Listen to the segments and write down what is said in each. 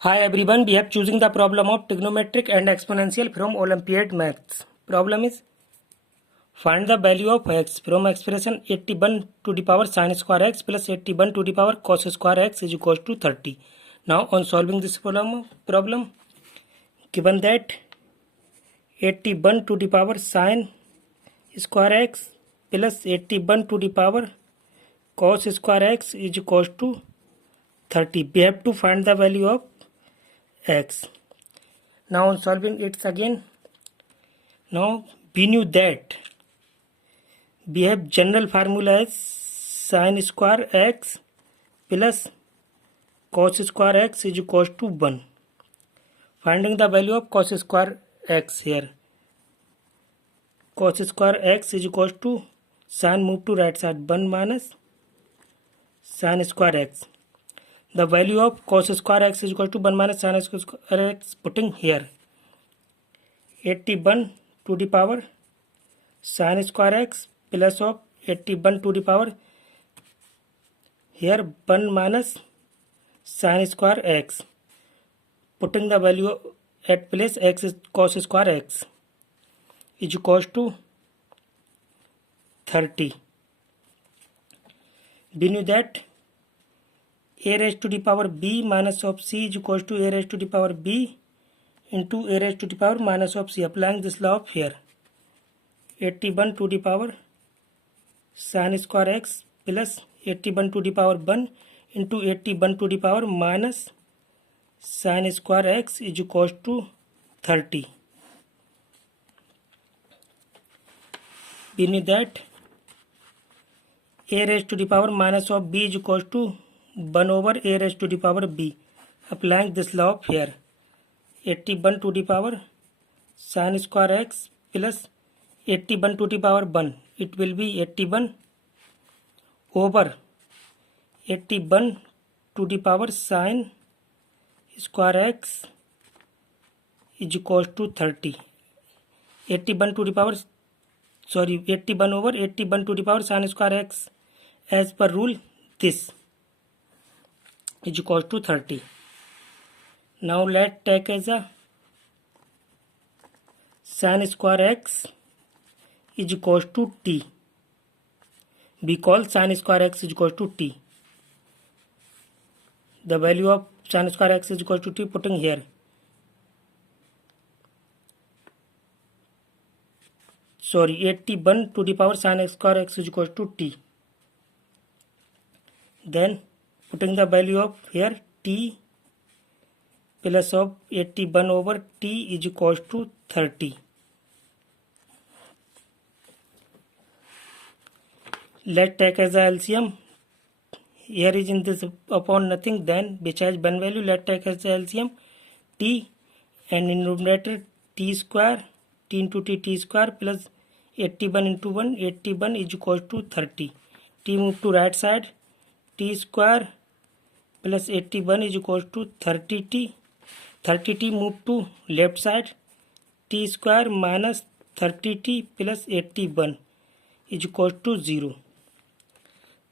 Hi everyone, we have choosing the problem of trigonometric and exponential from Olympiad Maths. Problem is find the value of x from expression 81 to the power sin square x plus 81 to the power cos square x is equals to 30. Now on solving this problem given that 81 to the power sin square x plus 81 to the power cos square x is equals to 30. We have to find the value of x. Now on solving it again. Now we knew that we have general formula as sin square x plus cos square x is equals to 1. Finding the value of cos square x here. Cos square x is equals to sin move to right side 1 minus sin square x. The value of cos square x is equal to 1 minus sin square x putting here. 81 to the power sin square x plus of 81 to the power here 1 minus sin square x. Putting the value at place x is cos square x is equals to 30. We knew that a raised to the power b minus of c is equals to a raised to the power b into a raised to the power minus of c. Applying this law of here. 81 to the power sin square x plus 81 to the power 1 into 81 to the power minus sin square x is equals to 30. We know that a raised to the power minus of b is equals to 1 over a raised to the power b. Applying this law of here. 81 to the power sin square x plus 81 to the power 1. It will be 81 over 81 to the power sin square x is equals to 30. 81 to the power 81 over 81 to the power sin square x as per rule this is equals to 30. Now let's take as a sin square x is equals to t. We call sin square x is equals to t. The value of sin square x is equals to t putting here. Sorry, 81 to the power sin square x is equals to t. Then putting the value of here t plus of 81 over t is equals to 30. Let's take as a LCM. Here is in this upon nothing, then which has one value. Let's take as a LCM t and in numerator t square t into t square plus 81 into 1 81 is equals to 30. T move to right side t square plus 81 is equals to 30t. 30t move to left side t square minus 30t plus 81 is equals to 0.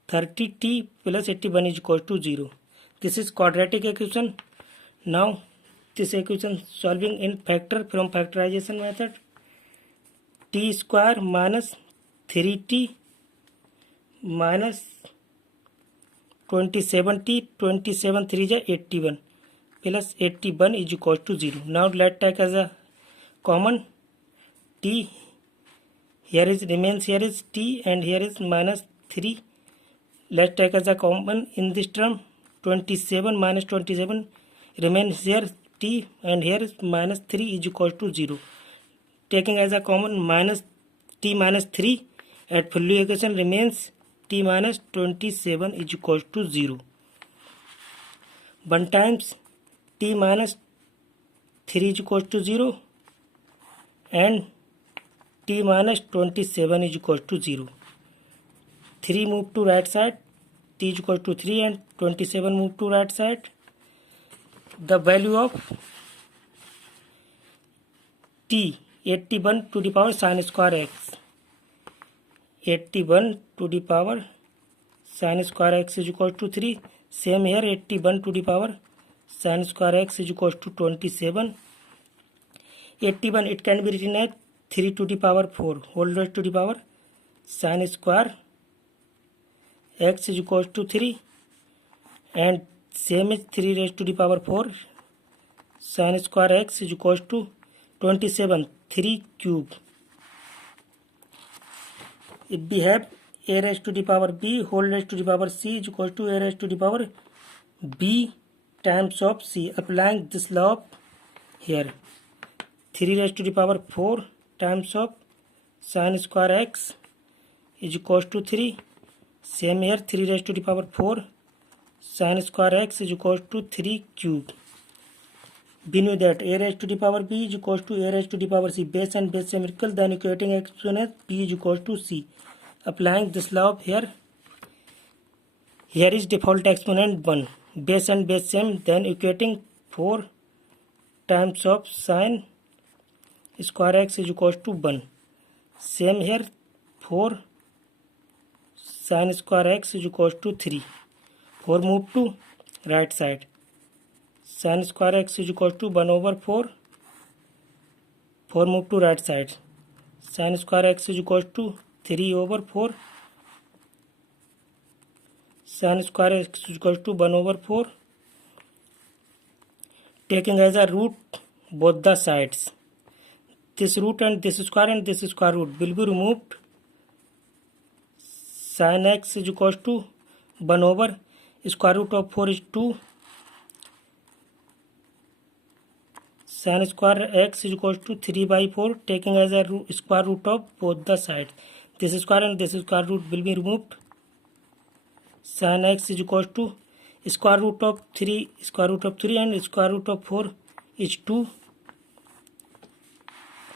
30t plus 81 is equals to 0. This is quadratic equation. Now this equation solving in factor from factorization method. T square minus 3t minus 27t 27 3 is 81 plus 81 is equals to 0. Now let's take as a common t. Here is remains here is t and here is minus 3. Let's take as a common in this term 27 minus 27 remains here t and here is minus 3 is equals to 0. Taking as a common minus t minus 3 at value equation remains t minus 27 is equals to 0. 1 times t minus 3 is equals to 0 and t minus 27 is equals to 0. 3 move to right side t is equals to 3 and 27 move to right side. The value of t 81 to the power sin square x. 81 to the power sin square x is equals to 3. Same here 81 to the power sin square x is equals to 27. 81, it can be written as 3 to the power 4 whole raised to the power sin square x is equals to 3, and same is 3 raised to the power 4 sin square x is equals to 27, 3 cube. If we have a raised to the power b whole raised to the power c is equals to a raised to the power b times of c, applying this law here, 3 raised to the power 4 times of sin square x is equals to 3. Same here, 3 raised to the power 4 sin square x is equals to 3 cube. We knew that a raised to the power b is equals to a raised to the power c. Base and base symmetrical, then equating exponent b is equals to c. Applying this law here, here is default exponent 1. Base and base same, then equating 4 times of sin square x is equals to 1. Same here, 4 sin square x is equals to 3. 4 move to right side. Sin square x is equals to 1 over 4. 4 move to right side. Sin square x is equals to 3 over 4. Sin square x is equals to 1 over 4. Taking as a root both the sides. This root and this square root will be removed. Sin x is equals to 1 over square root of 4 is 2. Sin square x is equals to 3 by 4, taking as a square root of both the sides. This square and this square root will be removed. Sin x is equals to square root of 3 and square root of 4 is 2.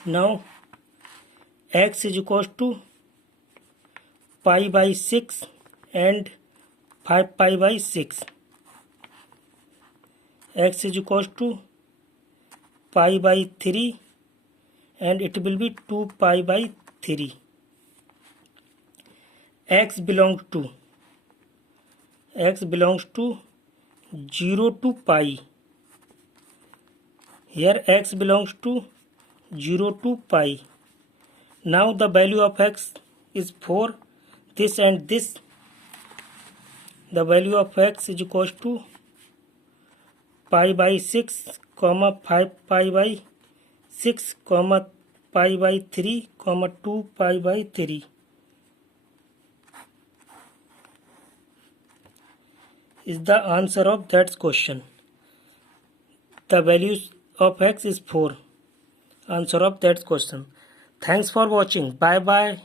Now x is equals to pi by 6 and 5 pi by 6. X is equals to pi by 3 and it will be 2 pi by 3. X belongs to 0 to pi. Here x belongs to 0 to pi. Now the value of x is 4. This and this. The value of x is equals to pi by 6, 5 pi by 6, pi by 3, 2 pi by 3. Is the answer of that question. The value of x is 4. Answer of that question. Thanks for watching. Bye bye.